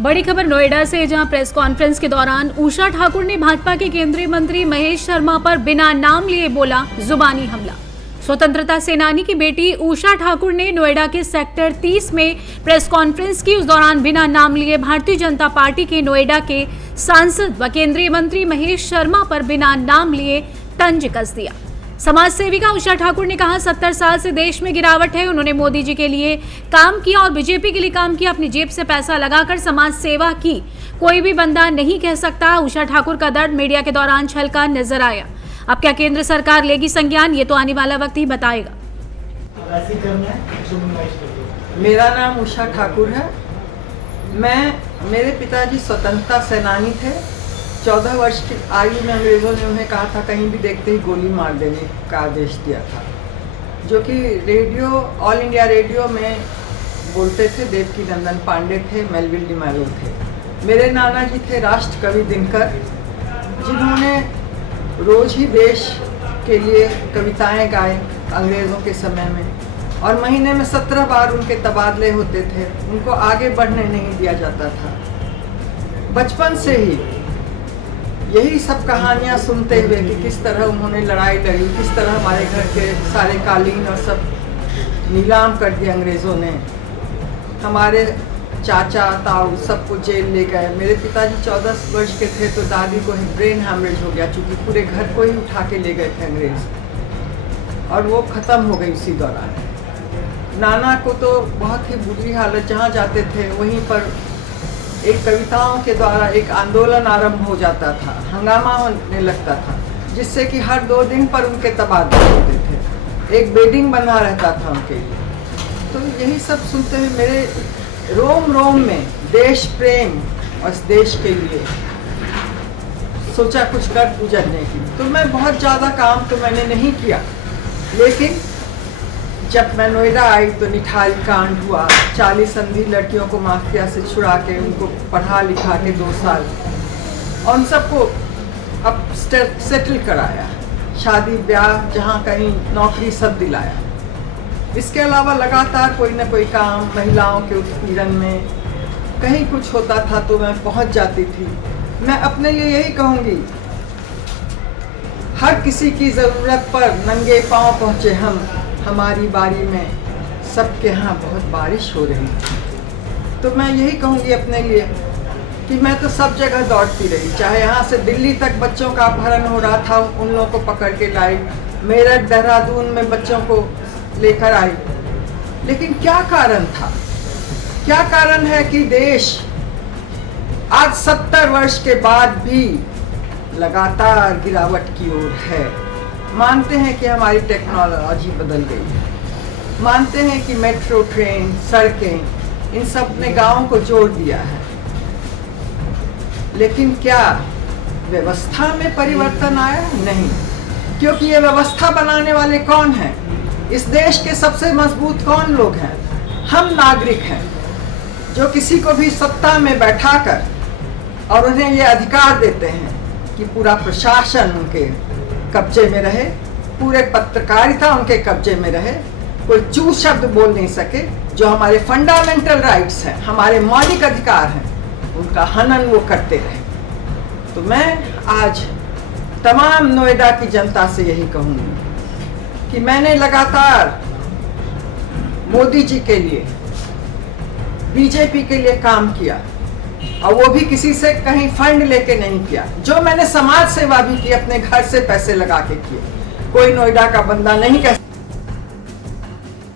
बड़ी खबर नोएडा से, जहां प्रेस कॉन्फ्रेंस के दौरान उषा ठाकुर ने भाजपा के केंद्रीय मंत्री महेश शर्मा पर बिना नाम लिए बोला जुबानी हमला। स्वतंत्रता सेनानी की बेटी उषा ठाकुर ने नोएडा के सेक्टर 30 में प्रेस कॉन्फ्रेंस की। उस दौरान बिना नाम लिए भारतीय जनता पार्टी के नोएडा के सांसद व केंद्रीय मंत्री महेश शर्मा पर बिना नाम लिए तंज कस दिया। समाज सेविका उषा ठाकुर ने कहा, 70 साल से देश में गिरावट है। उन्होंने मोदी जी के लिए काम किया और बीजेपी के लिए काम किया, अपनी जेब से पैसा लगाकर समाज सेवा की। कोई भी बंदा नहीं कह सकता। उषा ठाकुर का दर्द मीडिया के दौरान छलका नजर आया। अब क्या केंद्र सरकार लेगी संज्ञान, ये तो आने वाला वक्त ही बताएगा। मेरा नाम उषा ठाकुर है। मेरे पिताजी स्वतंत्रता सेनानी थे। 14 वर्ष की आयु में अंग्रेज़ों ने उन्हें कहा था कहीं भी देखते ही गोली मार देने का आदेश दिया था, जो कि रेडियो, ऑल इंडिया रेडियो में बोलते थे। देवकी नंदन पांडे थे, मेलविल डिमैलो थे। मेरे नाना जी थे राष्ट्र कवि दिनकर, जिन्होंने रोज ही देश के लिए कविताएं गाए अंग्रेज़ों के समय में, और महीने में 17 बार उनके तबादले होते थे। उनको आगे बढ़ने नहीं दिया जाता था। बचपन से ही यही सब कहानियाँ सुनते हुए कि किस तरह उन्होंने लड़ाई लड़ी, किस तरह हमारे घर के सारे कालीन और सब नीलाम कर दिए अंग्रेज़ों ने। हमारे चाचा ताऊ सबको जेल ले गए। मेरे पिताजी 14 वर्ष के थे तो दादी को ब्रेन हैमरेज हो गया, चूँकि पूरे घर को ही उठा के ले गए थे अंग्रेज़, और वो ख़त्म हो गई उसी दौरान। नाना को तो बहुत ही बुरी हालत, जहाँ जाते थे वहीं पर एक कविताओं के द्वारा एक आंदोलन आरंभ हो जाता था, हंगामा होने लगता था, जिससे कि हर 2 दिन पर उनके तबादले होते थे। एक बेडिंग बना रहता था उनके लिए। तो यही सब सुनते हुए मेरे रोम रोम में देश प्रेम और इस देश के लिए सोचा कुछ कर गुजरने की। तो मैं बहुत ज़्यादा काम तो मैंने नहीं किया, लेकिन जब मैं नोएडा आई तो निठारी कांड हुआ। 40 अंधी लड़कियों को माफिया से छुड़ा के उनको पढ़ा लिखा के 2 साल और उन सबको अब सेटल कराया, शादी ब्याह जहाँ कहीं नौकरी सब दिलाया। इसके अलावा लगातार कोई ना कोई काम, महिलाओं के उत्पीड़न में कहीं कुछ होता था तो मैं पहुँच जाती थी। मैं अपने लिए यही कहूँगी, हर किसी की ज़रूरत पर नंगे पाँव पहुँचे हम। हमारी बारी में सबके यहाँ बहुत बारिश हो रही थी। तो मैं यही कहूँगी अपने लिए कि मैं तो सब जगह दौड़ती रही, चाहे यहाँ से दिल्ली तक बच्चों का अपहरण हो रहा था, उन लोगों को पकड़ के लाई, मेरठ देहरादून में बच्चों को लेकर आई। लेकिन क्या कारण था? क्या कारण है कि देश आज 70 वर्ष के बाद भी लगातार गिरावट की ओर है? मानते हैं कि हमारी टेक्नोलॉजी बदल गई है, मानते हैं कि मेट्रो ट्रेन, सड़कें, इन सब ने गाँव को जोड़ दिया है, लेकिन क्या व्यवस्था में परिवर्तन आया? नहीं, क्योंकि ये व्यवस्था बनाने वाले कौन हैं? इस देश के सबसे मजबूत कौन लोग हैं? हम नागरिक हैं, जो किसी को भी सत्ता में बैठाकर और उन्हें ये अधिकार देते हैं कि पूरा प्रशासन उनके कब्जे में रहे, पूरे पत्रकारिता उनके कब्जे में रहे, कोई चू शब्द बोल नहीं सके। जो हमारे फंडामेंटल राइट्स हैं, हमारे मौलिक अधिकार हैं, उनका हनन वो करते रहे। तो मैं आज तमाम नोएडा की जनता से यही कहूँगी कि मैंने लगातार मोदी जी के लिए, बीजेपी के लिए काम किया, और वो भी किसी से कहीं फंड लेके नहीं किया। जो मैंने समाज सेवा भी की, अपने घर से पैसे लगा के किए। कोई नोएडा का बंदा नहीं कह